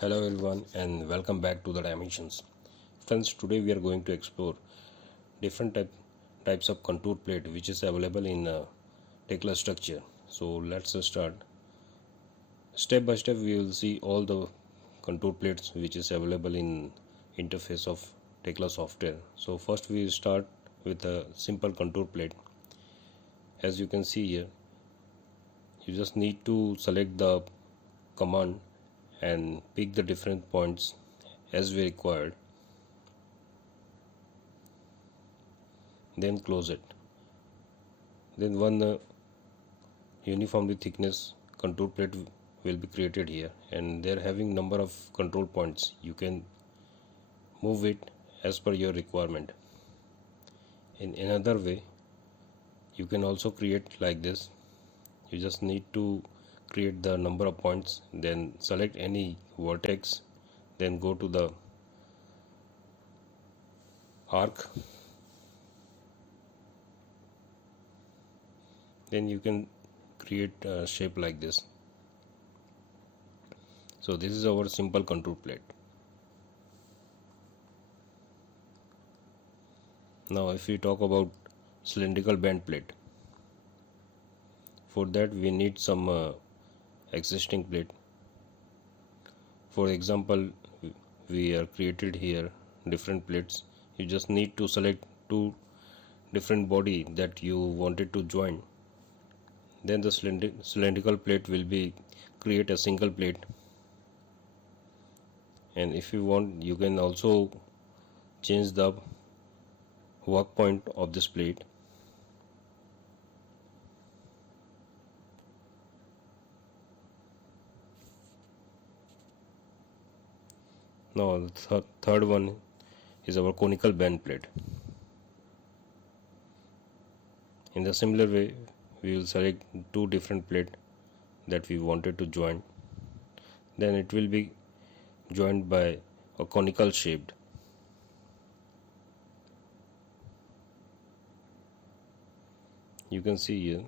Hello everyone and welcome back to the Dimensions. Friends, today we are going to explore different types of contour plate which is available in Tekla structure. So let's start. Step by step we will see all the contour plates which is available in interface of Tekla software. So first we start with a simple contour plate. As you can see here, you just need to select the command and pick the different points as we required, then close it. Then one uniformly thickness contour plate will be created here, and they're having number of control points. You can move it as per your requirement. In another way, you can also create like this. You just need to create the number of points, then select any vertex, then go to the arc, then you can create a shape like this. So this is our simple contour plate. Now if we talk about cylindrical bend plate, for that we need some existing plate. For example, we are created here different plates. You just need to select two different body that you wanted to join. Then the cylindrical plate will be create a single plate, and if you want you can also change the work point of this plate. Now the third one is our conical bend plate. In the similar way, we will select two different plate that we wanted to join. Then it will be joined by a conical shaped. You can see here.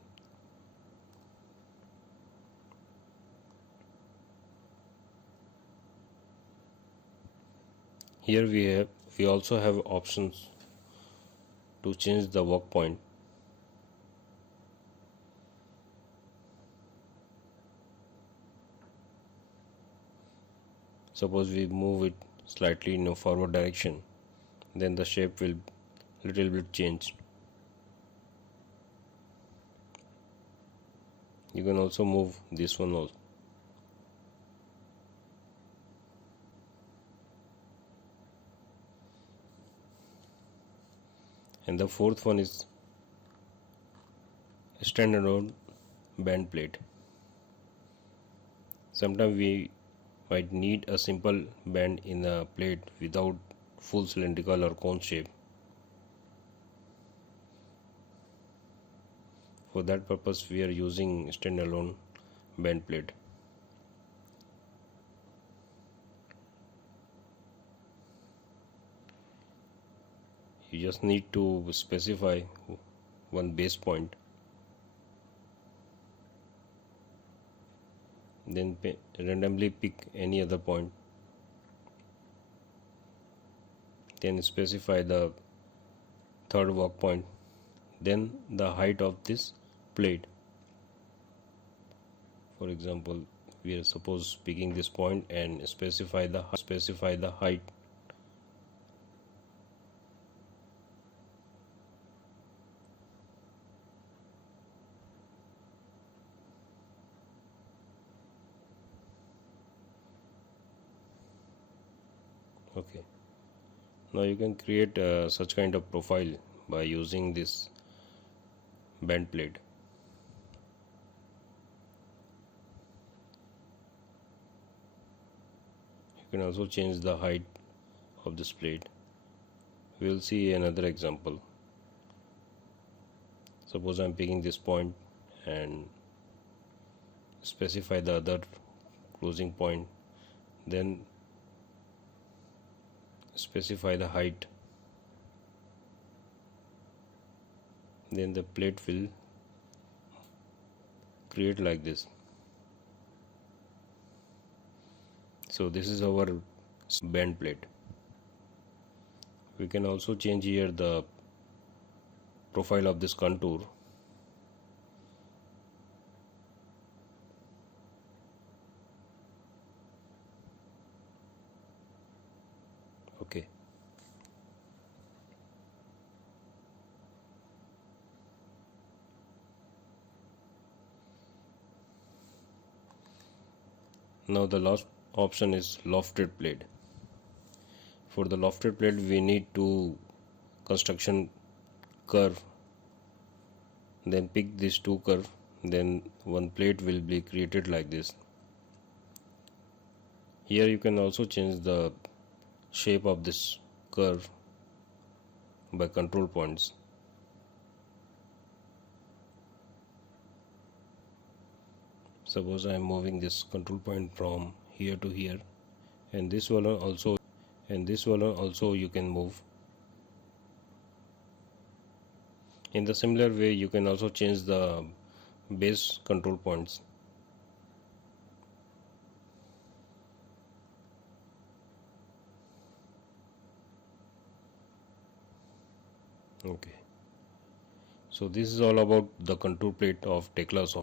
Here we also have options to change the work point. Suppose we move it slightly in a forward direction, then the shape will little bit change. You can also move this one also. And the fourth one is standalone bend plate. Sometimes we might need a simple bend in a plate without full cylindrical or cone shape. For that purpose we are using standalone bend plate. You just need to specify one base point, then randomly pick any other point, then specify the third work point, then the height of this plate. For example, we are suppose picking this point and specify the height. Okay, now you can create such kind of profile by using this bend plate. You can also change the height of this plate. We will see another example. Suppose I am picking this point and specify the other closing point, then specify the height, then the plate will create like this. So this is our bend plate. We can also change here the profile of this contour. Okay. Now the last option is lofted plate. For the lofted plate we need to construction curve, then pick these two curve, then one plate will be created like this. Here you can also change the shape of this curve by control points. Suppose I am moving this control point from here to here, and this one also you can move. In the similar way you can also change the base control points. Okay, so this is all about the contour plate of Tekla software.